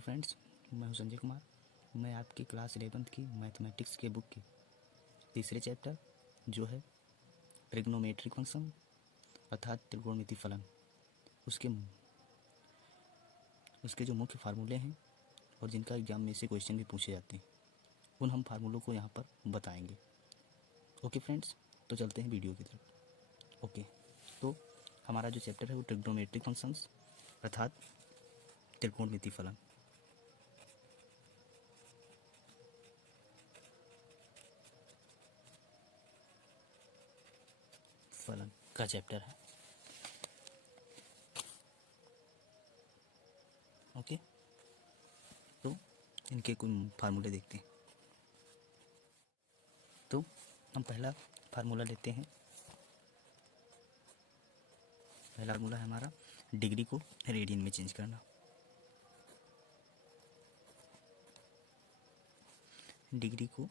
Hello friends, मैं हूं संजय कुमार। मैं आपकी क्लास 11th की मैथमेटिक्स के बुक के तीसरे चैप्टर जो है ट्रिग्नोमेट्रिक फंक्शन अर्थात त्रिकोणमिति फलन उसके उसके जो मुख्य फार्मूले हैं और जिनका एग्जाम में से क्वेश्चन भी पूछे जाते हैं उन हम फार्मूलों को यहाँ पर बताएंगे। ओके फ्रेंड्स, तो चलते हैं वीडियो की तरफ। ओके, तो हमारा जो चैप्टर है वो ट्रिग्नोमेट्रिक फंक्शंस अर्थात त्रिकोणमिति फलन। फलन का चैप्टर है। ओके, तो इनके कुछ फार्मूले देखते हैं। तो हम पहला फार्मूला लेते हैं। पहला फार्मूला है हमारा डिग्री को रेडियन में चेंज करना। डिग्री को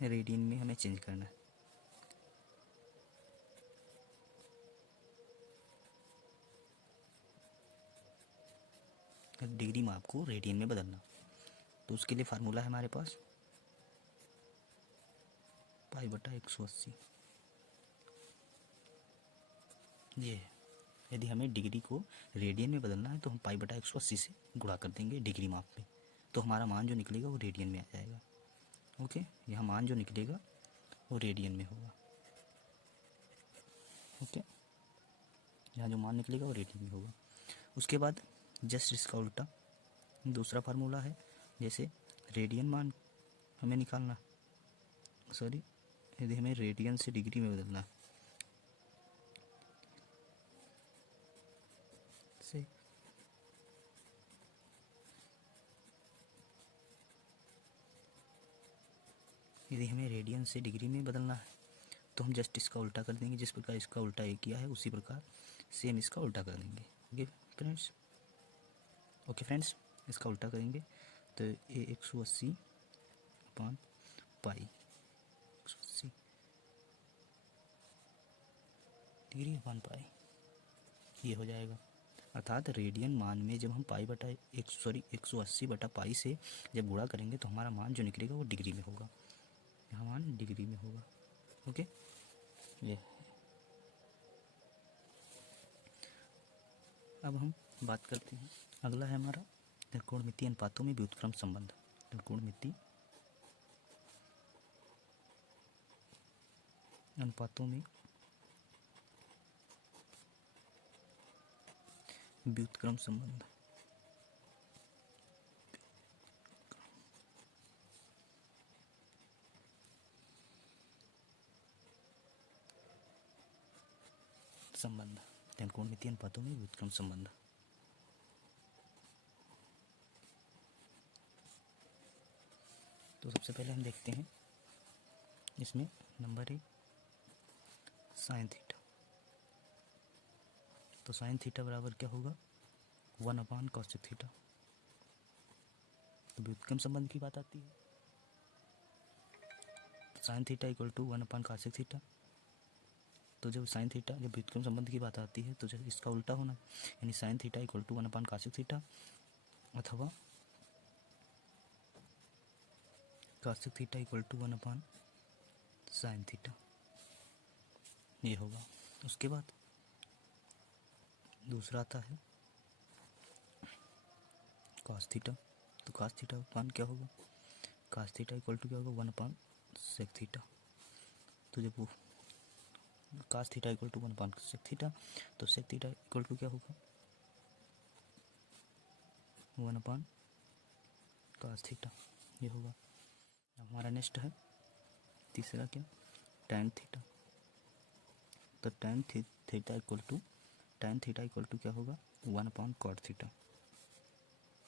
रेडियन में हमें चेंज करना है। डिग्री माप को रेडियन में बदलना, तो उसके लिए फार्मूला है हमारे पास π/180। ये है, यदि हमें डिग्री को रेडियन में बदलना है तो हम π/180 से गुणा कर देंगे डिग्री माप में, तो हमारा मान जो निकलेगा वो रेडियन में आ जाएगा। ओके, यहाँ मान जो निकलेगा वो रेडियन में होगा। ओके, यहाँ जो मान निकलेगा वो रेडियन में होगा। उसके बाद जस्ट इसका उल्टा दूसरा फार्मूला है, जैसे रेडियन मान हमें निकालना, सॉरी, यदि हमें रेडियन से डिग्री में बदलना है से यदि हमें रेडियन से डिग्री में बदलना है तो हम जस्ट इसका उल्टा कर देंगे। जिस प्रकार इसका उल्टा ये किया है उसी प्रकार सेम इसका उल्टा कर देंगे। ओके फ्रेंड्स, इसका उल्टा करेंगे तो ये 180/π 180 डिग्री अपान पाई ये हो जाएगा। अर्थात रेडियन मान में जब हम π/1 सॉरी 180/π से जब गुणा करेंगे तो हमारा मान जो निकलेगा वो डिग्री में होगा। यहाँ मान डिग्री में होगा। ओके, ये अब हम बात करते हैं। अगला है हमारा त्रिकोणमितीय अनुपातों में व्युत्क्रम संबंध। त्रिकोणमितीय अनुपातों में व्युत्क्रम संबंध। त्रिकोणमितीय अनुपातों में व्युत्क्रम संबंध। तो सबसे पहले हम देखते हैं इसमें नंबर 1 साइन थीटा। तो साइन थीटा बराबर क्या होगा 1/cos थीटा। तो व्युत्क्रम संबंध की बात आती है, sine theta equal to 1/cos theta. तो जब साइन थीटा जब व्युत्क्रम संबंध की बात आती है तो जब इसका उल्टा होना, यानी sine theta equal to 1/cos theta अथवा cos theta equal to 1/sin theta, ये होगा। उसके बाद दूसरा आता है cos थीटा। तो cos थीटा अपान क्या होगा, cos थीटा इक्वल टू क्या होगा 1/sec थीटा। तो जब वो cos theta equal to 1/sec theta तो sec थीटा इक्वल टू क्या होगा 1/cos थीटा, ये होगा। हमारा नेक्स्ट है तीसरा क्या, tan थीटा। तो tan थीटा इक्वल टू क्या होगा 1/cot थीटा।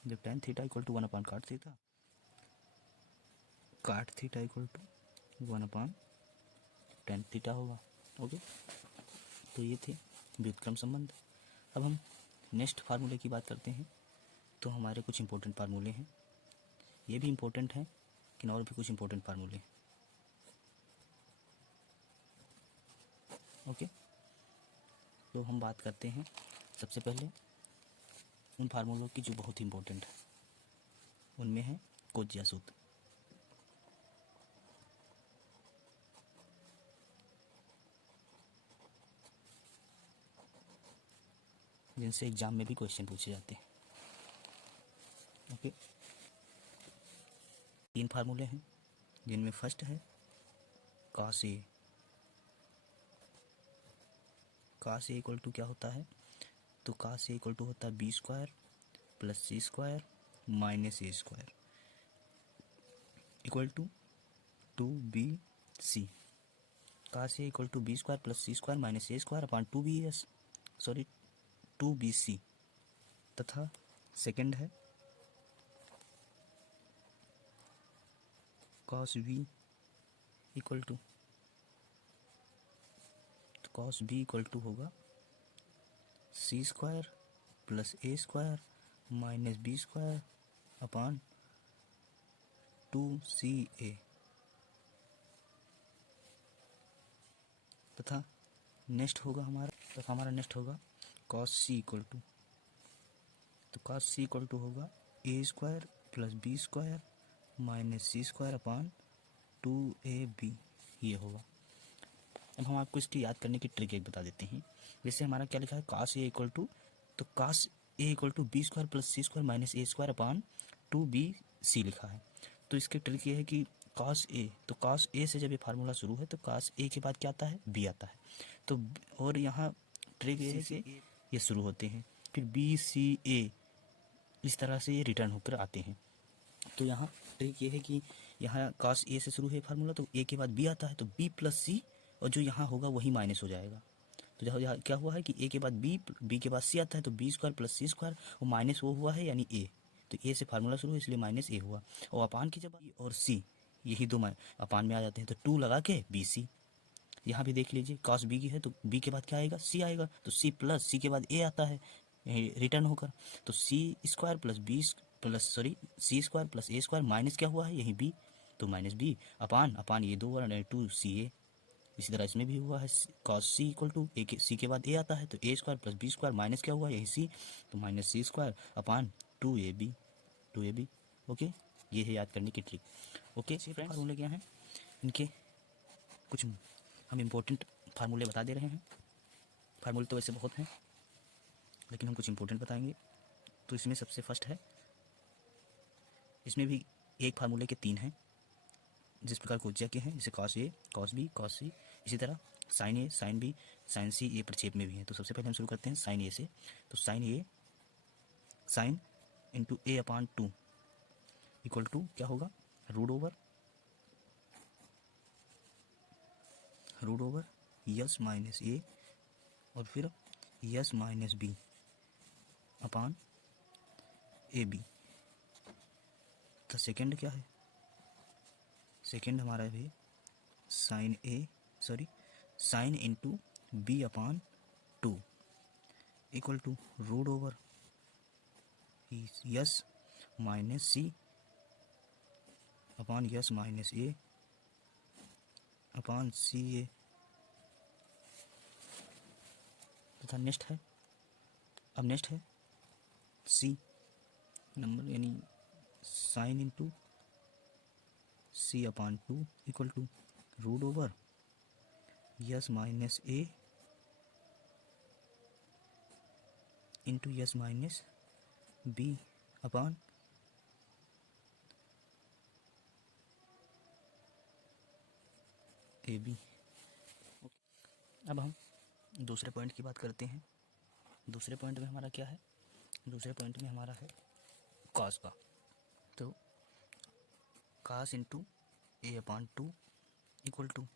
जब tan theta equal to 1/cot theta, cot theta equal to 1/tan theta होगा। ओके, तो ये थे व्युत्क्रम संबंध। अब हम नेक्स्ट फार्मूले की बात करते हैं। तो हमारे कुछ इंपॉर्टेंट फार्मूले हैं, ये भी इंपॉर्टेंट हैं लेकिन और भी कुछ इंपॉर्टेंट फार्मूले हैं। ओके, तो हम बात करते हैं सबसे पहले उन फार्मूलों की जो बहुत ही इम्पोर्टेंट है। उनमें है कोज्या सूत्र। जिनसे एग्जाम में भी क्वेश्चन पूछे जाते हैं। ओके, 3 फार्मूले हैं जिनमें फर्स्ट है cos A। cos A equal to क्या होता है? तो cos A इक्वल टू होता है B square plus C square minus A square equal to 2BC। cos A equal to B square plus C square minus A square upon 2BC। तथा second है cos B equal to, तो cos B equal to होगा C square plus A square minus B square upon 2CA। तथा हमारा next होगा cos C equal to, तो cos C equal to होगा A square plus B square minus C square upon 2AB। ये होगा। अब हम आपको इसकी याद करने की ट्रिक एक बता देते हैं। जैसे हमारा क्या लिखा है cos A इक्वल टू, तो cos A equal to B square plus C square minus A square upon 2BC लिखा है। तो इसकी ट्रिक ये है कि cos A, तो cos A से जब ये फार्मूला शुरू है तो cos A के बाद क्या आता है? B आता है। तो और यहाँ ट्रिक ये है कि ये शुरू होते हैं फिर BCA, इस तरह से ये रिटर्न होकर आते हैं। तो यहाँ ट्रिक ये है कि यहाँ cos A से शुरू है फार्मूला, तो A के बाद B आता है, तो B प्लस C, और जो यहाँ होगा वही माइनस हो जाएगा। तो जहाँ यहाँ क्या हुआ है कि A के बाद B के बाद C आता है, तो B square plus C square, वो माइनस वो हुआ है यानी A। तो A से फार्मूला शुरू है इसलिए माइनस A हुआ। और अपान की जब B और C यही दो अपान में आ जाते हैं, तो 2 लगा के BC। यहाँ भी देख लीजिए cos B की है तो B के बाद क्या आएगा? C आएगा, तो C प्लस C के बाद A आता है रिटर्न होकर, तो C square plus C square plus A square minus क्या हुआ है? यही B, तो माइनस B अपान ये 2CA। इसी तरह इसमें भी हुआ है cos C equal to C के बाद A आता है, तो A square plus B square minus क्या हुआ? यही C, तो minus C square upon 2AB। Okay, ये है याद करने की ट्रिक। ओके फार्मूले क्या हैं इनके? कुछ हम इम्पोर्टेंट फार्मूले बता दे रहे हैं। फार्मूले तो वैसे बहुत हैं लेकिन हम कुछ इम्पोर्टेंट बताएंगे। तो इसमें सबसे फर्स्ट है, इसमें भी एक फार्मूले के 3 हैं जिस प्रकार कोज्या के हैं, जैसे cos A, cos B, cos C। इसी तरह sin A, sin B, sin C ये प्रक्षेप में भी है। तो सबसे पहले हम शुरू करते हैं sin A से। तो sin into A upon 2 equal to क्या होगा? Root over S minus A और फिर S minus B upon AB। तो सेकेंड क्या है? सेकेंड हमारा है sine into B upon 2 equal to root over S minus C upon S minus A upon CA। तथा नेक्स्ट है C नंबर, यानी sine into C upon 2 equal to root over S minus A into S minus B upon AB। अब हम दूसरे point की बात करते हैं। दूसरे पॉइंट में हमारा क्या है? दूसरे पॉइंट में हमारा है cos का। तो cos into A upon 2 equal to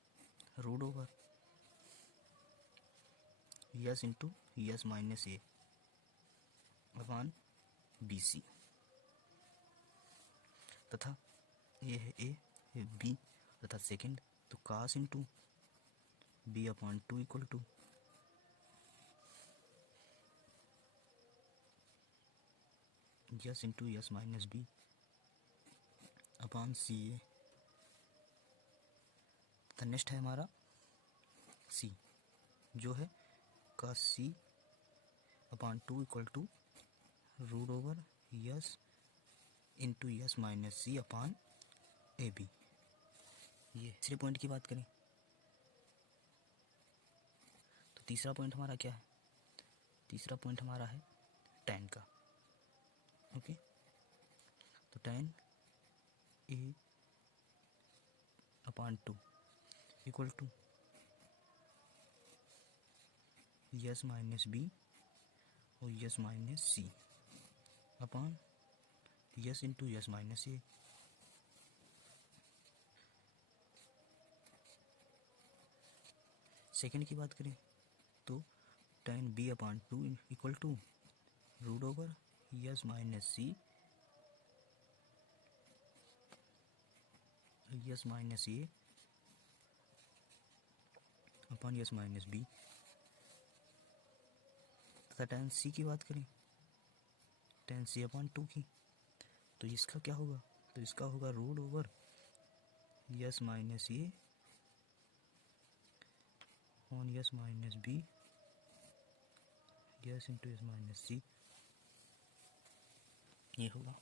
root over S into S minus A upon BC। तथा ये है A, ये B तथा सेकंड, तो cos into B upon 2 equal to S into S minus B upon CA। तथा next है हमारा C, जो है का C upon 2 equal to root over S into S minus C upon A B. ये तीसरे पॉइंट की बात करें तो तीसरा पॉइंट हमारा क्या है? तीसरा पॉइंट हमारा है tan का। ओके, तो tan A upon 2 equal to S minus B और S minus C upon S into S minus A. Second की बात करें तो tan B upon 2 equal to root over S minus C S minus A upon S minus B. तथा tan C की बात करें, tan सी upon 2 की, तो इसका क्या होगा? तो इसका होगा root over S minus A on S minus B S into S minus C, ये होगा।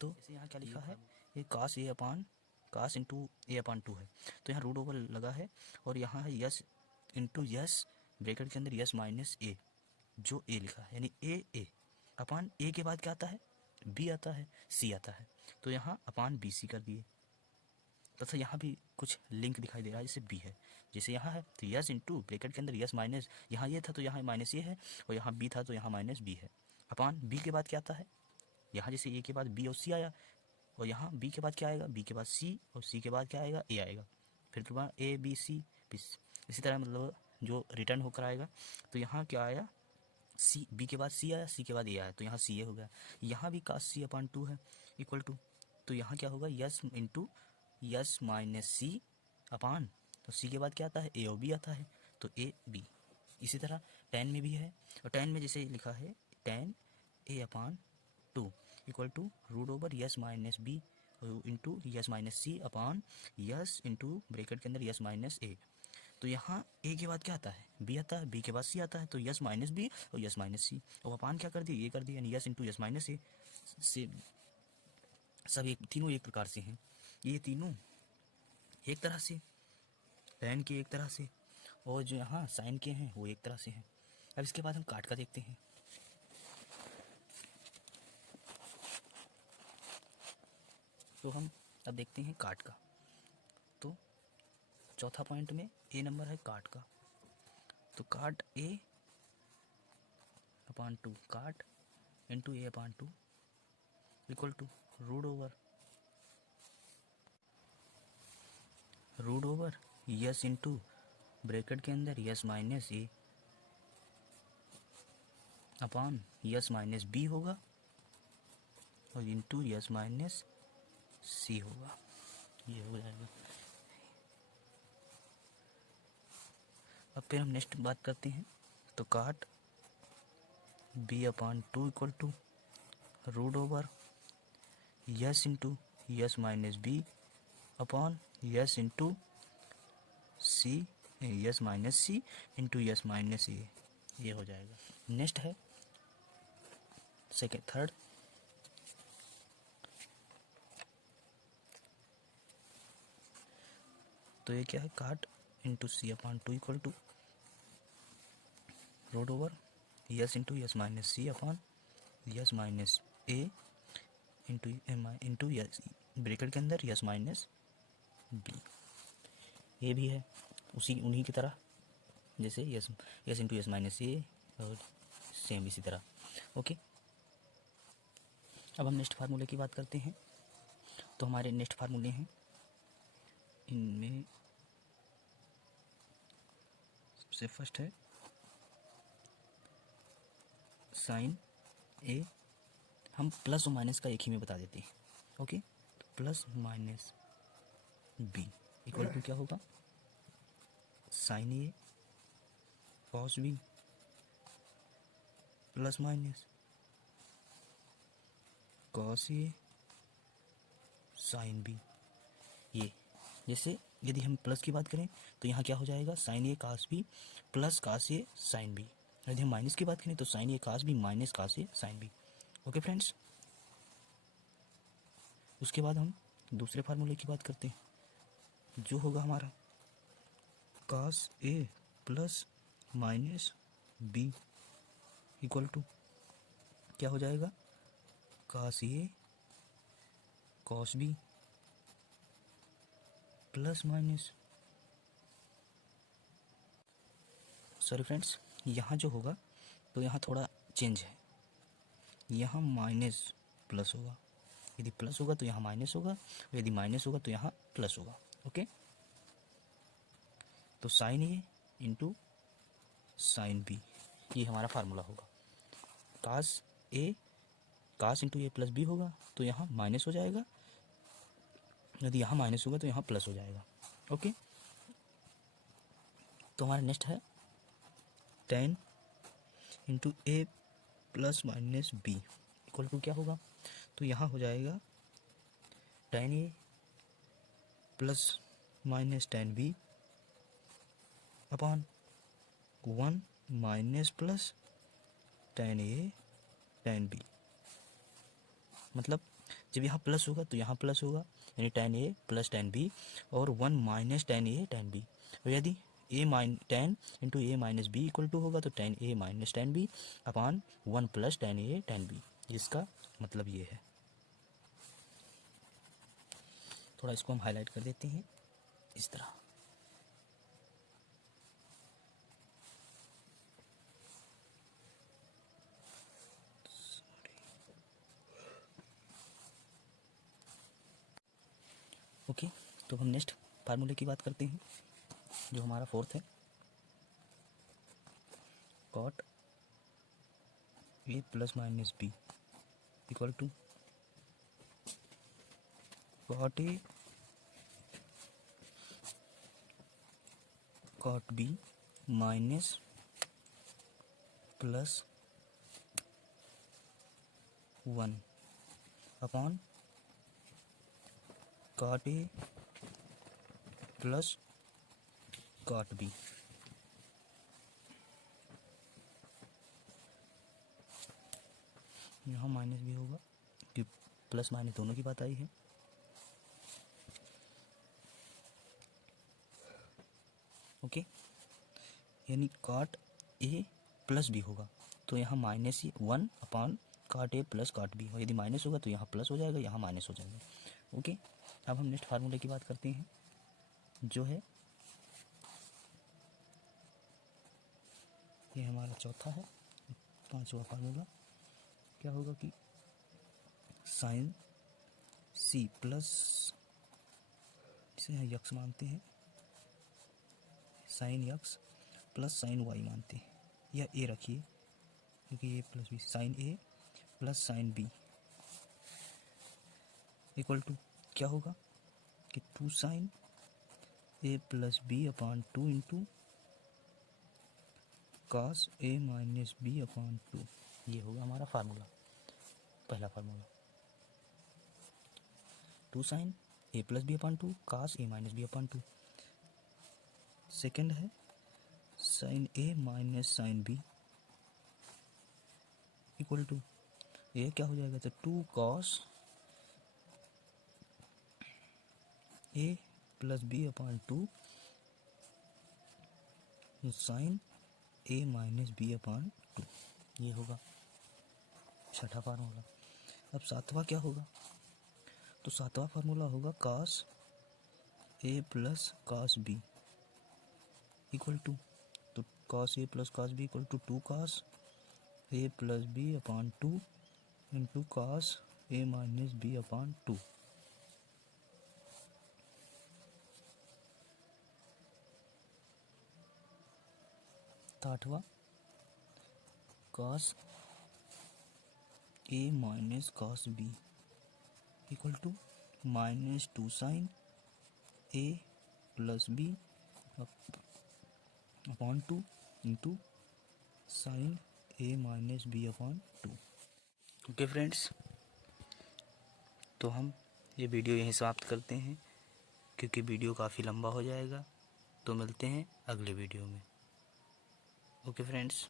तो जैसे यहाँ क्या लिखा है, ये cos A upon cos into A upon 2 है, तो यहाँ रूट ओवर लगा है और यहाँ है यस इंटू यस ब्रैकेट के अंदर यस माइनस ए, जो ए लिखा है, यानी ए अपॉन ए के बाद क्या आता है? बी आता है, सी आता है, तो यहाँ अपॉन बी सी कर दिए। तथा यहाँ भी कुछ लिंक दिखाई दे रहा है जैसे बी है, जैसे यहाँ है तो यस इंटू ब्रैकेट के अंदर यस माइनस, यहाँ ये था तो यहाँ माइनस ये है, और यहाँ बी था तो यहाँ माइनस बी है। अपॉन बी के बाद क्या आता है? यहाँ जैसे ए के बाद बी और सी आया, और यहाँ बी के बाद क्या आएगा? बी के बाद सी, और सी के बाद क्या आएगा? ए आएगा। फिर तुम्हारा ए बी सी, इसी तरह मतलब जो रिटर्न होकर आएगा। तो यहाँ क्या आया? सी, बी के बाद सी आया, सी के बाद ए आया, तो यहाँ सी ए हो गया। यहाँ भी कास सी अपॉन 2 है इक्वल टू, तो यहाँ क्या होगा? Yes into S minus C upon, तो सी के बाद क्या आता है? ए और बी आता है, तो ए बी। इसी तरह tan में भी है, और tan में जैसे लिखा है tan A upon 2 equal to root over S minus B into S minus C upon S into bracket के अंदर यस माइनस ए। तो यहाँ ए के बाद क्या आता है? बी आता है, बी के बाद सी आता है, तो यस माइनस बी और यस माइनस सी, और अपान क्या कर दिए? ये कर दिया, यानी यस इंटू यस माइनस ए से सब एक, तीनों एक प्रकार से हैं। ये तीनों एक तरह से, tan के एक तरह से, और जो यहाँ साइन के हैं वो एक तरह से हैं। अब इसके बाद हम काट का देखते हैं। तो हम अब देखते हैं काट का। तो चौथा पॉइंट में ए नंबर है काट का, तो काट ए upon 2 cot into A upon 2 equal to root over S into bracket के अंदर S minus A upon S minus B होगा, और इंटू यस माइनस सी होगा, ये हो जाएगा। अब फिर हम नेक्स्ट बात करते हैं, तो cot B upon 2 equal to root over S into S minus B upon S into C S minus C into S minus A, ये हो जाएगा। नेक्स्ट है थर्ड, तो ये क्या है? Cot into C upon 2 equal to root over S into S minus C upon S minus A into S bracket के अंदर यस माइनस बी। ये भी है उन्हीं की तरह, जैसे यस इंटू यस माइनस ए, और सेम इसी तरह। ओके, अब हम नेक्स्ट फार्मूले की बात करते हैं। तो हमारे नेक्स्ट फार्मूले हैं, इनमें सबसे फर्स्ट है साइन ए, हम प्लस और माइनस का एक ही में बता देते हैं। ओके, तो plus minus B equal to क्या होगा? Sine A cos B plus minus cos A sine B. ये जैसे यदि हम प्लस की बात करें तो यहाँ क्या हो जाएगा, साइन ए कास बी प्लस कास ए साइन बी। यदि हम माइनस की बात करें तो साइन ए कास बी माइनस कास ए साइन बी। ओके फ्रेंड्स, उसके बाद हम दूसरे फार्मूले की बात करते हैं, जो होगा हमारा cos A plus minus B equal to क्या हो जाएगा, cos A cos B plus minus, sorry friends, यहाँ जो होगा तो यहाँ थोड़ा चेंज है, यहाँ माइनस प्लस होगा। यदि प्लस होगा तो यहाँ माइनस होगा, और यदि माइनस होगा तो यहाँ प्लस होगा। ओके, तो साइन ए इंटू साइन बी, ये हमारा फार्मूला होगा। कास इंटू ए प्लस बी होगा तो यहाँ माइनस हो जाएगा, यदि यहाँ माइनस होगा तो यहाँ प्लस हो जाएगा। ओके, तो हमारा नेक्स्ट है tan into A plus minus B equal to क्या होगा, तो यहाँ हो जाएगा tan A plus minus tan B upon one minus plus tan A tan B. मतलब जब यहाँ प्लस होगा तो यहाँ प्लस होगा, यानी tan A plus tan B, और one minus tan A tan B. और यदि tan into A minus B equal to होगा तो tan A minus tan B upon one plus tan A tan B, जिसका मतलब ये है। थोड़ा इसको हम हाईलाइट कर देते हैं इस तरह। ओके, तो हम नेक्स्ट फार्मूले की बात करते हैं, जो हमारा फोर्थ है, cot A plus minus B equal to cot A cot B minus plus one upon cot A plus cot B. यहाँ माइनस भी होगा कि प्लस माइनस दोनों की बात आई है। ओके, यानी कॉट ए प्लस बी होगा तो यहाँ माइनस ही one upon cot A plus cot B, और यदि माइनस होगा तो यहाँ प्लस हो जाएगा, यहाँ माइनस हो जाएगा। ओके, अब हम नेक्स्ट फार्मूले की बात करते हैं, जो है ये हमारा चौथा है, पांचवा फार्मूला। क्या होगा कि साइन सी प्लस, इसे यहाँ यक्स मानते हैं, sine X plus sine Y मानते हैं, या ए रखिए क्योंकि A plus B, sine A plus sine B equal to क्या होगा कि two sine A plus B upon two into cos A minus B upon two. ये होगा हमारा फार्मूला, पहला formula. Two sine A plus B upon two cos A minus B upon two. Second है sine A minus sine B equal to, ये क्या हो जाएगा, तो two cos A plus B upon two sine A minus B upon two. ये होगा छठा formula. अब सातवां क्या होगा, तो सातवां फार्मूला होगा cos A plus cos B equal to, तो cos A plus cos B equal to two cos A plus B upon two into cos A minus B upon two. आठवां cos A minus cos B equal to minus two sine A plus B upon two into sine A minus B upon two. Okay friends, तो हम ये video यहीं समाप्त करते हैं। क्योंकि video काफ़ी लंबा हो जाएगा। तो मिलते हैं अगले वीडियो में। Okay friends.